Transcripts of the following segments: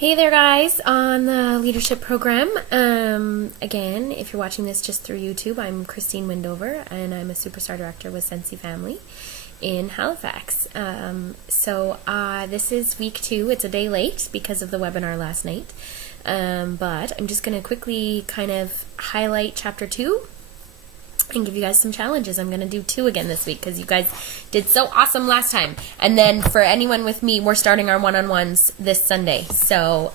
Hey there guys on the leadership program. Again, if you're watching this just through YouTube, I'm Christine Windover and I'm a superstar director with Scentsy Family in Halifax. This is week 2. It's a day late because of the webinar last night. But I'm just going to quickly kind of highlight chapter 2 and give you guys some challenges. I'm going to do 2 again this week because you guys did so awesome last time. And then for anyone with me, we're starting our one-on-ones this Sunday. So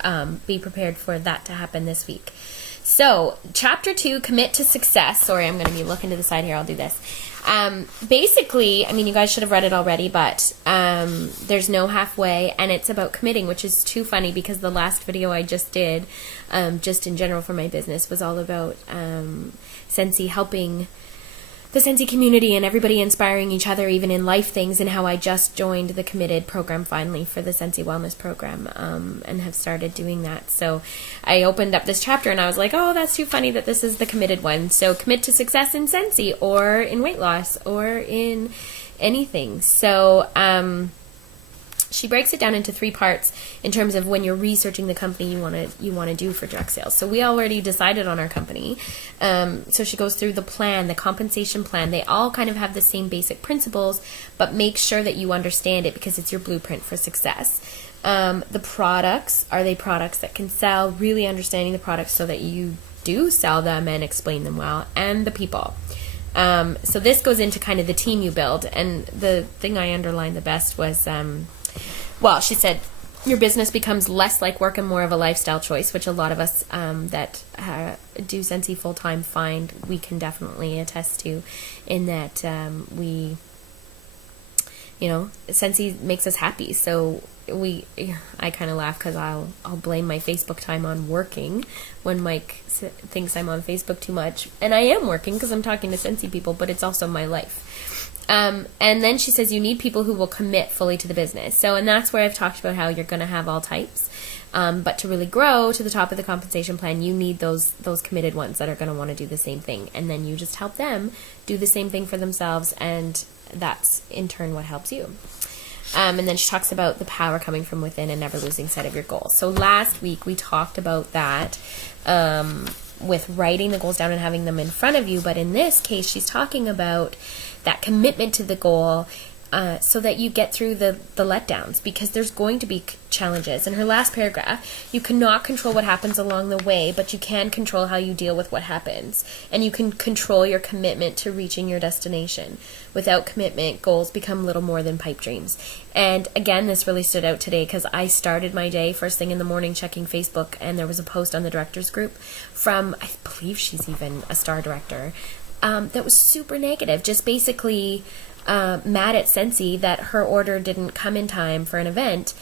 be prepared for that to happen this week. So chapter 2, commit to success. Sorry, I'm going to be looking to the side here. I'll do this. Basically, I mean, you guys should have read it already, but there's no halfway, and it's about committing, which is too funny because the last video I just did, just in general for my business, was all about Scentsy helping the Scentsy community and everybody inspiring each other, even in life things, and how I just joined the committed program finally for the Scentsy Wellness program, and have started doing that. So I opened up this chapter and I was like, oh, that's too funny that this is the committed one. So commit to success in Scentsy or in weight loss or in anything. So she breaks it down into 3 parts in terms of when you're researching the company you want to do for direct sales. So we already decided on our company. So she goes through the plan, the compensation plan. They all kind of have the same basic principles, but make sure that you understand it because it's your blueprint for success. The products, are they products that can sell? Really understanding the products so that you do sell them and explain them well. And the people. So this goes into kind of the team you build. And the thing I underlined the best was... well, she said, your business becomes less like work and more of a lifestyle choice, which a lot of us that do Scentsy full-time find we can definitely attest to, in that Scentsy makes us happy. So I kind of laugh because I'll blame my Facebook time on working when Mike thinks I'm on Facebook too much. And I am working because I'm talking to Scentsy people, but it's also my life. And then she says you need people who will commit fully to the business. So, and that's where I've talked about how you're going to have all types. But to really grow to the top of the compensation plan, you need those committed ones that are going to want to do the same thing. And then you just help them do the same thing for themselves. And that's in turn what helps you. And then she talks about the power coming from within and never losing sight of your goals. So last week we talked about that, with writing the goals down and having them in front of you. But in this case, she's talking about that commitment to the goal, so that you get through the letdowns, because there's going to be challenges. In her last paragraph, you cannot control what happens along the way, but you can control how you deal with what happens. And you can control your commitment to reaching your destination. Without commitment, goals become little more than pipe dreams. And again, this really stood out today because I started my day first thing in the morning checking Facebook, and there was a post on the directors group from, I believe she's even a star director, that was super negative, just basically mad at Scentsy that her order didn't come in time for an event,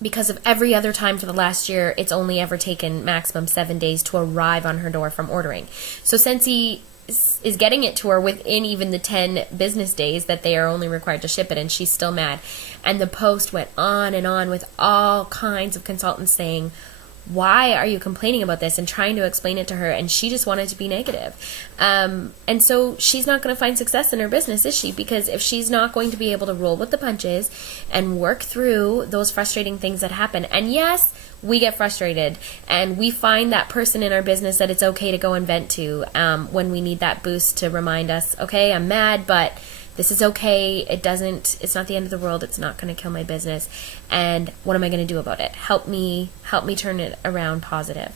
because of every other time for the last year, it's only ever taken maximum 7 days to arrive on her door from ordering. So Scentsy is getting it to her within even the 10 business days that they are only required to ship it, and she's still mad. And the post went on and on with all kinds of consultants saying, why are you complaining about this, and trying to explain it to her, and she just wanted to be negative. And so she's not going to find success in her business, is she? Because if she's not going to be able to roll with the punches and work through those frustrating things that happen, and yes, we get frustrated, and we find that person in our business that it's okay to go and vent to when we need that boost to remind us, okay, I'm mad, but this is okay. It's not the end of the world. It's not going to kill my business. And what am I going to do about it? Help me turn it around positive.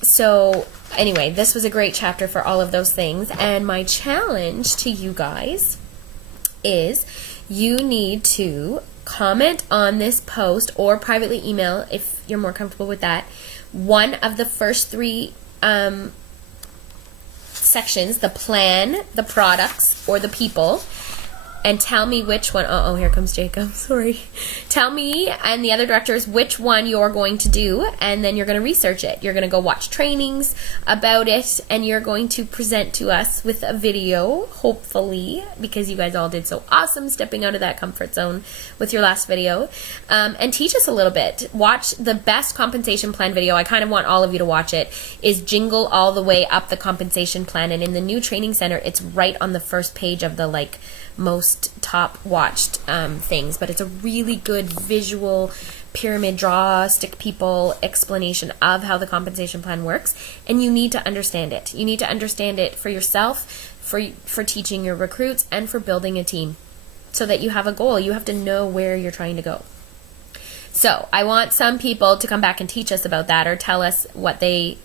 So anyway, this was a great chapter for all of those things. And my challenge to you guys is you need to comment on this post or privately email, if you're more comfortable with that, one of the first 3 sections, the plan, the products, or the people, and tell me which one. Oh, here comes Jacob. Sorry. Tell me and the other directors which one you're going to do, and then you're going to research it. You're going to go watch trainings about it, and you're going to present to us with a video, hopefully, because you guys all did so awesome stepping out of that comfort zone with your last video, and teach us a little bit. Watch the best compensation plan video. I kind of want all of you to watch it. Is Jingle All the Way Up the Compensation Plan, and in the new training center, it's right on the first page of the most top watched things, but it's a really good visual pyramid draw, stick people explanation of how the compensation plan works, and you need to understand it. You need to understand it for yourself, for teaching your recruits, and for building a team so that you have a goal. You have to know where you're trying to go. So I want some people to come back and teach us about that, or tell us what they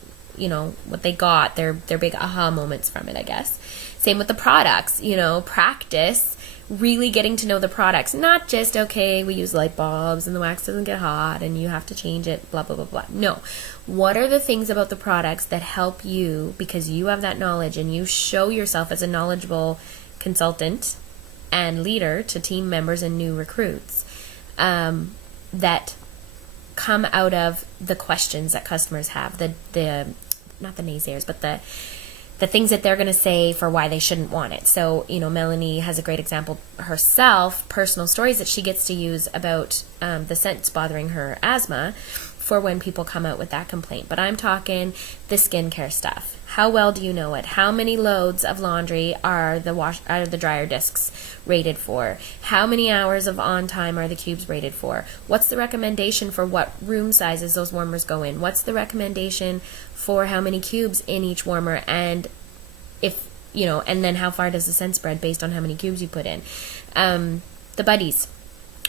got, their big aha moments from it, I guess. Same with the products, practice really getting to know the products, not just, okay, we use light bulbs and the wax doesn't get hot and you have to change it, blah, blah, blah, blah. No. What are the things about the products that help you, because you have that knowledge and you show yourself as a knowledgeable consultant and leader to team members and new recruits, that come out of the questions that customers have, the not the naysayers, but the things that they're going to say for why they shouldn't want it. So, Melanie has a great example herself, personal stories that she gets to use about the scents bothering her asthma for when people come out with that complaint. But I'm talking the skincare stuff. How well do you know it? How many loads of laundry are the dryer discs rated for? How many hours of on time are the cubes rated for? What's the recommendation for what room sizes those warmers go in? What's the recommendation for how many cubes in each warmer? And if, and then how far does the scent spread based on how many cubes you put in? The buddies,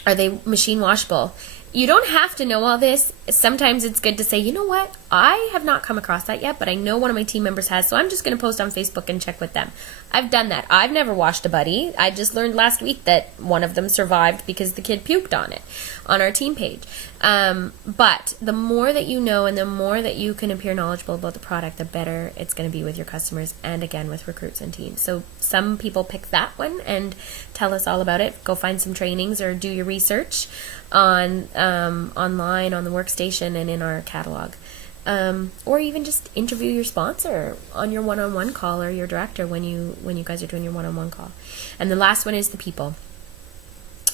are they machine washable? You don't have to know all this. Sometimes it's good to say, you know what, I have not come across that yet, but I know one of my team members has, so I'm just going to post on Facebook and check with them. I've done that. I've never washed a buddy. I just learned last week that one of them survived because the kid puked on it on our team page. But the more that you know and the more that you can appear knowledgeable about the product, the better it's going to be with your customers and, again, with recruits and teams. So some people pick that one and tell us all about it. Go find some trainings or do your research on online, on the workstation, and in our catalog. Or even just interview your sponsor on your one-on-one call, or your director when you guys are doing your one-on-one call. And the last one is the people.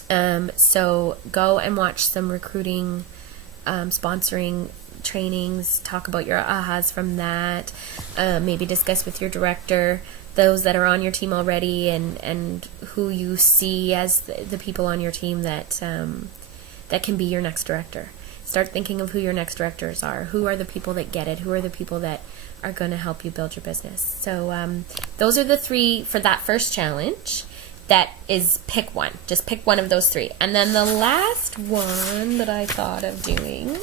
So go and watch some recruiting, sponsoring trainings, talk about your ahas from that, maybe discuss with your director those that are on your team already, and who you see as the people on your team that can be your next director. Start thinking of who your next directors are. Who are the people that get it? Who are the people that are going to help you build your business? So those are the 3 for that first challenge. That is, pick one. Just pick one of those 3. And then the last one that I thought of doing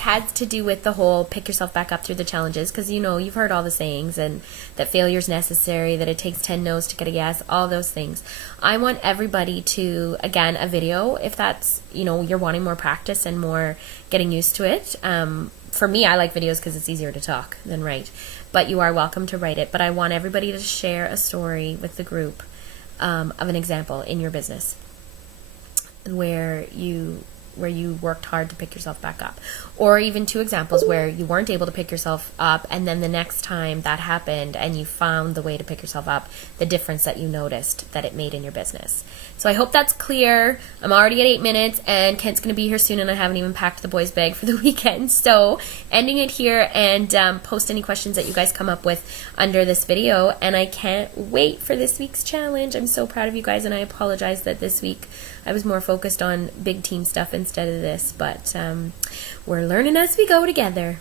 had to do with the whole pick yourself back up through the challenges, because you've heard all the sayings, and that failure's necessary, that it takes 10 no's to get a yes, all those things. I want everybody to, again, a video, if that's, you're wanting more practice and more getting used to it. For me, I like videos because it's easier to talk than write, but you are welcome to write it. But I want everybody to share a story with the group of an example in your business where you worked hard to pick yourself back up, or even 2 examples where you weren't able to pick yourself up, and then the next time that happened and you found the way to pick yourself up, the difference that you noticed that it made in your business. So I hope that's clear. I'm already at 8 minutes, and Kent's going to be here soon, and I haven't even packed the boys' bag for the weekend. So ending it here, and post any questions that you guys come up with under this video, and I can't wait for this week's challenge. I'm so proud of you guys, and I apologize that this week I was more focused on big team stuff instead of this, but we're learning as we go together.